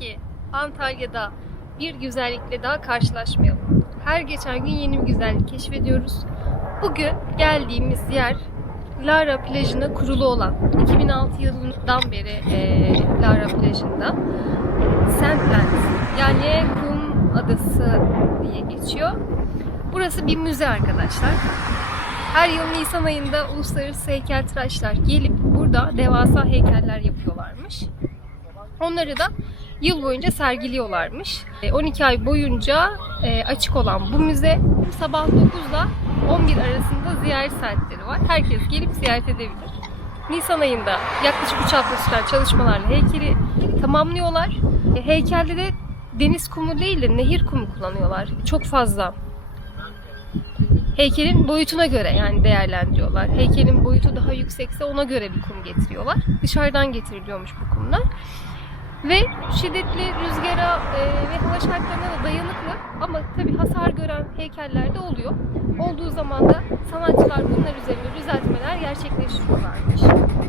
Ki Antalya'da bir güzellikle daha karşılaşmayalım. Her geçen gün yeni bir güzellik keşfediyoruz. Bugün geldiğimiz yer Lara plajına kurulu olan 2006 yılından beri eee, Lara plajında Sandland yani kum adası diye geçiyor. Burası bir müze arkadaşlar. Her yıl Nisan ayında uluslararası heykeltıraşlar gelip burada devasa heykeller yapıyorlarmış. Onları da yıl boyunca sergiliyorlarmış. E, 12 ay boyunca e, açık olan bu müze sabah 9 ile 11 arasında ziyaret saatleri var. Herkes gelip ziyaret edebilir. Nisan ayında yaklaşık 3 hafta süren çalışmalarla heykeli tamamlıyorlar. E, heykelde de deniz kumu değil de nehir kumu kullanıyorlar. Çok fazla heykelin boyutuna göre yani değerlendiriyorlar. Heykelin boyutu daha yüksekse ona göre bir kum getiriyorlar. Dışarıdan getiriliyormuş bu kumlar. Ve şiddetli rüzgara e, ve hava şartlarına da dayanıklı ama tabi hasar gören heykeller de oluyor. Olduğu zaman da sanatçılar bunlar üzerinde düzeltmeler gerçekleştiriyorlarmış.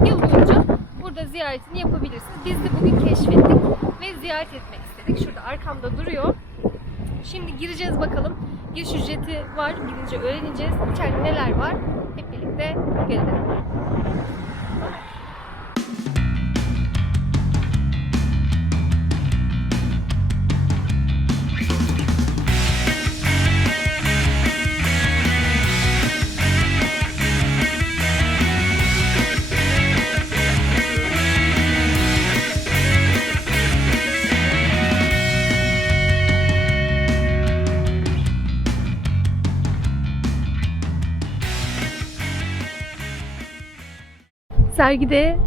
Yıl boyunca burada ziyaretini yapabilirsiniz. Biz de bugün keşfettik ve ziyaret etmek istedik. Şurada arkamda duruyor. Şimdi gireceğiz bakalım. Giriş ücreti var. Girince öğreneceğiz. İçeride neler var? Hep birlikte görelim. Sergide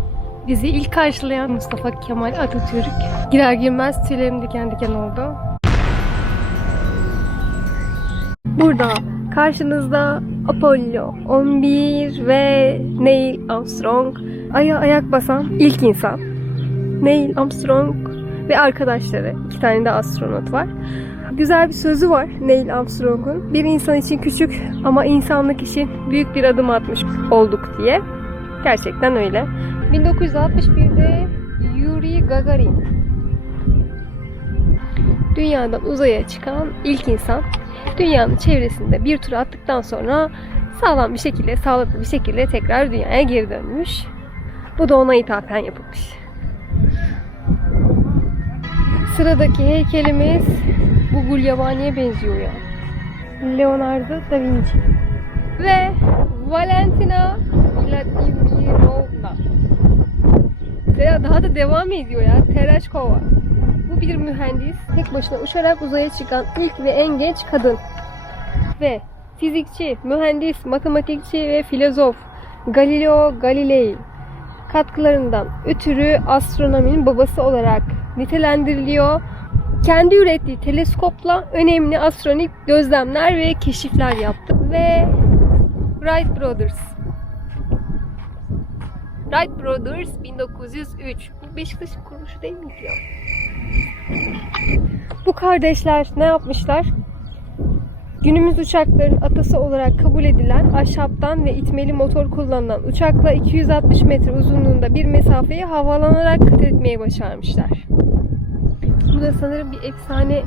bizi ilk karşılayan Mustafa Kemal Atatürk. Girer girmez tüylerim diken diken oldu. Burada karşınızda Apollo 11 ve Neil Armstrong. Aya ayak basan ilk insan. Neil Armstrong ve arkadaşları. iki tane de astronot var. Güzel bir sözü var Neil Armstrong'un. Bir insan için küçük ama insanlık için büyük bir adım atmış olduk diye. Gerçekten öyle. 1961'de Yuri Gagarin dünyadan uzaya çıkan ilk insan dünyanın çevresinde bir tur attıktan sonra sağlam bir şekilde, sağlıklı bir şekilde tekrar dünyaya geri dönmüş. Bu da ona ithafen yapılmış. Sıradaki heykelimiz bu Gulyabani'ye benziyor ya. Leonardo da Vinci. Ve Valentina Vladimirovna. Veya daha da devam ediyor ya. Tereshkova. Bu bir mühendis. Tek başına uçarak uzaya çıkan ilk ve en genç kadın. Ve fizikçi, mühendis, matematikçi ve filozof Galileo Galilei katkılarından ötürü astronominin babası olarak nitelendiriliyor. Kendi ürettiği teleskopla önemli astronomik gözlemler ve keşifler yaptı. Ve Wright Brothers. Wright Brothers 1903. Bu Beşiktaş'ın kuruluşu değil miydi ya? Bu kardeşler ne yapmışlar? Günümüz uçakların atası olarak kabul edilen ahşaptan ve itmeli motor kullanılan uçakla 260 metre uzunluğunda bir mesafeyi havalanarak kat etmeyi başarmışlar. Bu da sanırım bir efsane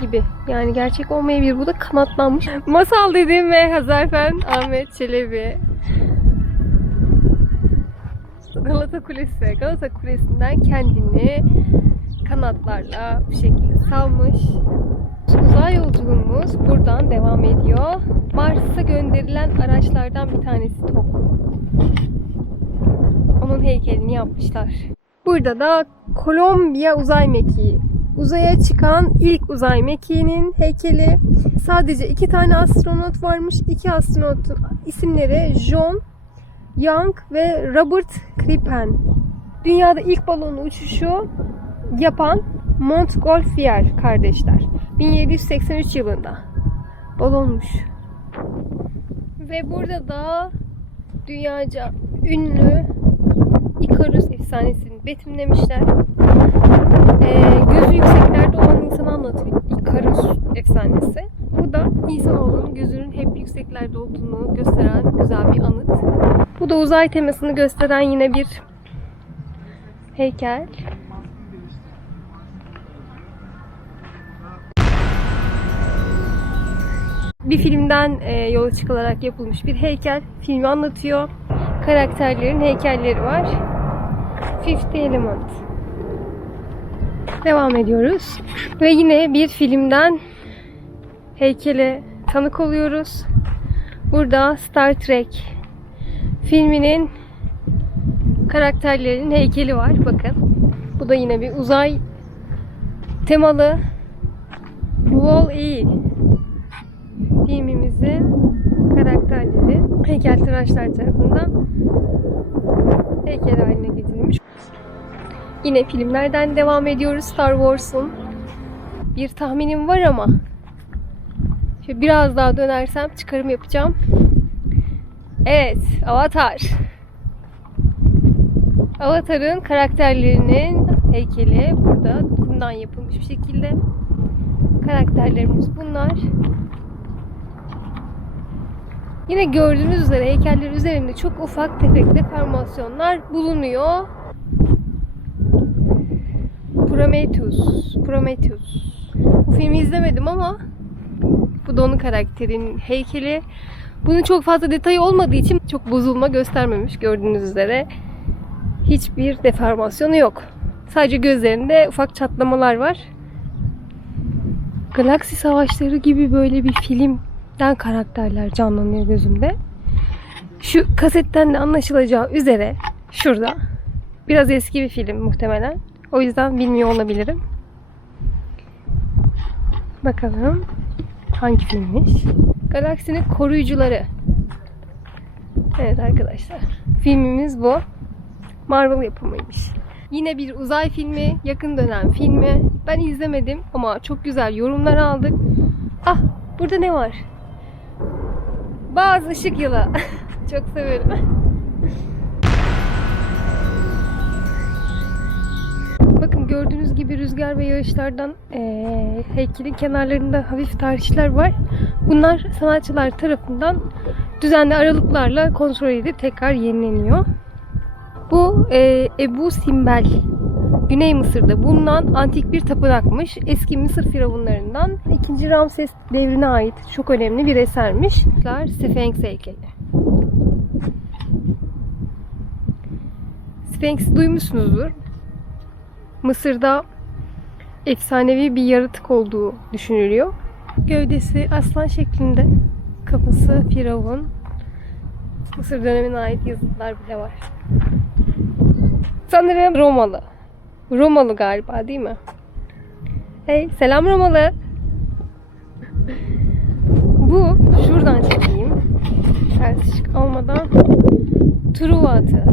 gibi. Yani gerçek olmayabilir. Bu da kanatlanmış. Masal dediğim ve Hazarfen Ahmet Çelebi. Galata Kulesi. Galata Kulesi'nden kendini kanatlarla bu şekilde salmış. Uzay yolculuğumuz buradan devam ediyor. Mars'a gönderilen araçlardan bir tanesi TOK. Onun heykelini yapmışlar. Burada da Kolombiya uzay mekiği. Uzaya çıkan ilk uzay mekiğinin heykeli. Sadece iki tane astronot varmış. İki astronotun isimleri John Young ve Robert Crippen. Dünyada ilk balonlu uçuşu yapan Montgolfier kardeşler. 1783 yılında balonmuş. Ve burada da dünyaca ünlü Icarus efsanesini betimlemişler. Ee, gözü yükseklerde olan insanı anlatıyor. Icarus efsanesi. Bu da insanoğlunun gözünün hep yükseklerde olduğunu gösteren güzel bir anıt da uzay temasını gösteren yine bir heykel. Bir filmden e, yola çıkılarak yapılmış bir heykel. Filmi anlatıyor. Karakterlerin heykelleri var. Fifty Element. Devam ediyoruz. Ve yine bir filmden heykele tanık oluyoruz. Burada Star Trek filminin karakterlerinin heykeli var. Bakın. Bu da yine bir uzay temalı Wall-E filmimizin karakterleri heykeltıraşlar tarafından heykel haline getirilmiş. Yine filmlerden devam ediyoruz Star Wars'un. Bir tahminim var ama şöyle biraz daha dönersem çıkarım yapacağım. Evet, Avatar. Avatar'ın karakterlerinin heykeli burada kumdan yapılmış bir şekilde. Karakterlerimiz bunlar. Yine gördüğünüz üzere heykeller üzerinde çok ufak tefek deformasyonlar bulunuyor. Prometheus. Prometheus. Bu filmi izlemedim ama bu da onun karakterin heykeli. Bunun çok fazla detayı olmadığı için çok bozulma göstermemiş gördüğünüz üzere. Hiçbir deformasyonu yok. Sadece gözlerinde ufak çatlamalar var. Galaksi Savaşları gibi böyle bir filmden karakterler canlanıyor gözümde. Şu kasetten de anlaşılacağı üzere şurada. Biraz eski bir film muhtemelen. O yüzden bilmiyor olabilirim. Bakalım hangi filmmiş? Galaksinin Koruyucuları. Evet arkadaşlar. Filmimiz bu. Marvel yapımıymış. Yine bir uzay filmi, yakın dönem filmi. Ben izlemedim ama çok güzel yorumlar aldık. Ah, burada ne var? Bazı ışık yılı. çok severim. Bakın gördüğünüz gibi rüzgar ve yağışlardan eee heykelin kenarlarında hafif tarihler var. Bunlar sanatçılar tarafından düzenli aralıklarla kontrol edip tekrar yenileniyor. Bu e, Ebu Simbel. Güney Mısır'da bulunan antik bir tapınakmış. Eski Mısır firavunlarından 2. Ramses devrine ait çok önemli bir esermiş. Sphinx heykeli. Sphinx duymuşsunuzdur. Mısır'da efsanevi bir yaratık olduğu düşünülüyor. Gövdesi aslan şeklinde. Kafası firavun. Mısır dönemine ait yazıtlar bile var. Sanırım Romalı. Romalı galiba değil mi? Hey selam Romalı. Bu şuradan çekeyim. Ters ışık almadan. Truva atı.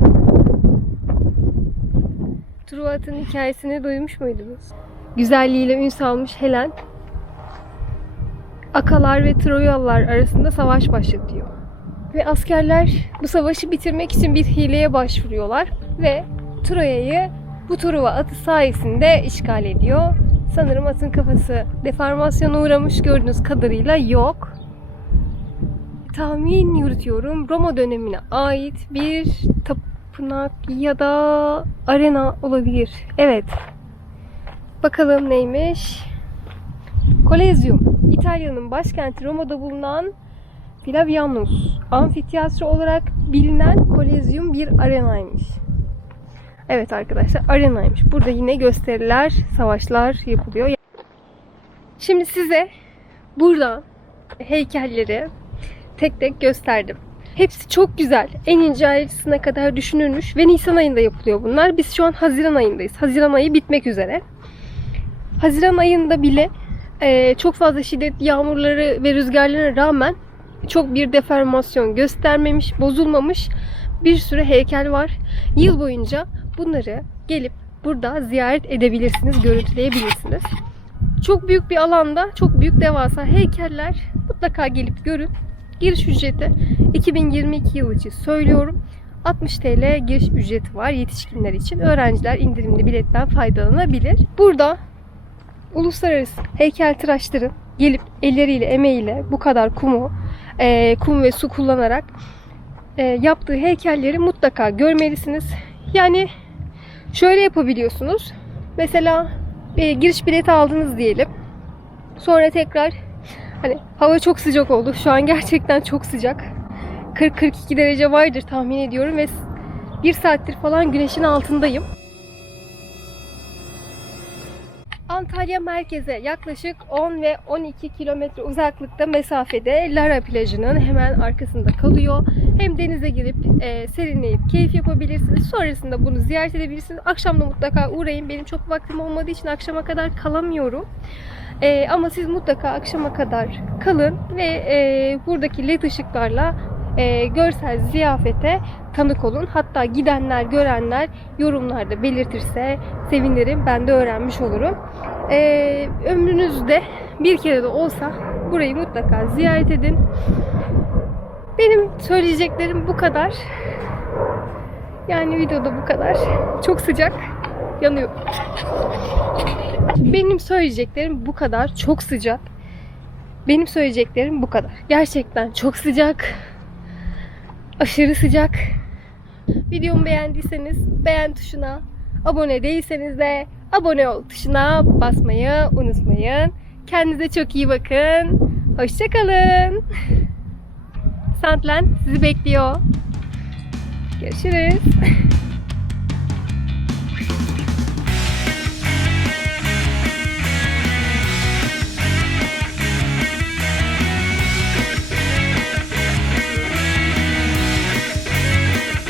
Truva atın hikayesini duymuş muydunuz? Güzelliğiyle ün salmış Helen Akalar ve Troyalılar arasında savaş başlatıyor. Ve askerler bu savaşı bitirmek için bir hileye başvuruyorlar ve Troya'yı bu Truva atı sayesinde işgal ediyor. Sanırım atın kafası deformasyona uğramış gördüğünüz kadarıyla yok. Tahmin yürütüyorum. Roma dönemine ait bir tapınak ya da arena olabilir. Evet. Bakalım neymiş? Kolezyum. İtalya'nın başkenti Roma'da bulunan Flavianus amfiteyatro olarak bilinen Kolezyum bir arenaymış. Evet arkadaşlar arenaymış. Burada yine gösteriler, savaşlar yapılıyor. Şimdi size burada heykelleri tek tek gösterdim. Hepsi çok güzel. En ince ayrıntısına kadar düşünülmüş ve Nisan ayında yapılıyor bunlar. Biz şu an Haziran ayındayız. Haziran ayı bitmek üzere. Haziran ayında bile e, çok fazla şiddet yağmurları ve rüzgarlara rağmen çok bir deformasyon göstermemiş, bozulmamış bir sürü heykel var. Yıl boyunca bunları gelip burada ziyaret edebilirsiniz, görüntüleyebilirsiniz. Çok büyük bir alanda, çok büyük devasa heykeller mutlaka gelip görün. Giriş ücreti 2022 yıl için söylüyorum. 60 TL giriş ücreti var yetişkinler için. Öğrenciler indirimli biletten faydalanabilir. Burada uluslararası heykeltıraşların gelip elleriyle, emeğiyle bu kadar kumu, e, kum ve su kullanarak e, yaptığı heykelleri mutlaka görmelisiniz. Yani şöyle yapabiliyorsunuz. Mesela bir giriş bileti aldınız diyelim. Sonra tekrar Hani hava çok sıcak oldu. Şu an gerçekten çok sıcak. 40-42 derece vardır tahmin ediyorum ve bir saattir falan güneşin altındayım. Antalya merkeze yaklaşık 10 ve 12 kilometre uzaklıkta mesafede Lara plajının hemen arkasında kalıyor. Hem denize girip e, serinleyip keyif yapabilirsiniz. Sonrasında bunu ziyaret edebilirsiniz. Akşam da mutlaka uğrayın. Benim çok vaktim olmadığı için akşama kadar kalamıyorum. E, ama siz mutlaka akşama kadar kalın ve e, buradaki led ışıklarla e, görsel ziyafete tanık olun. Hatta gidenler, görenler yorumlarda belirtirse sevinirim. Ben de öğrenmiş olurum. E, ömrünüzde bir kere de olsa burayı mutlaka ziyaret edin. Benim söyleyeceklerim bu kadar. Yani videoda bu kadar. Çok sıcak. Yanıyor. Benim söyleyeceklerim bu kadar. Çok sıcak. Benim söyleyeceklerim bu kadar. Gerçekten çok sıcak. Aşırı sıcak. Videomu beğendiyseniz beğen tuşuna, abone değilseniz de abone ol tuşuna basmayı unutmayın. Kendinize çok iyi bakın. Hoşçakalın. Sandland sizi bekliyor. Görüşürüz.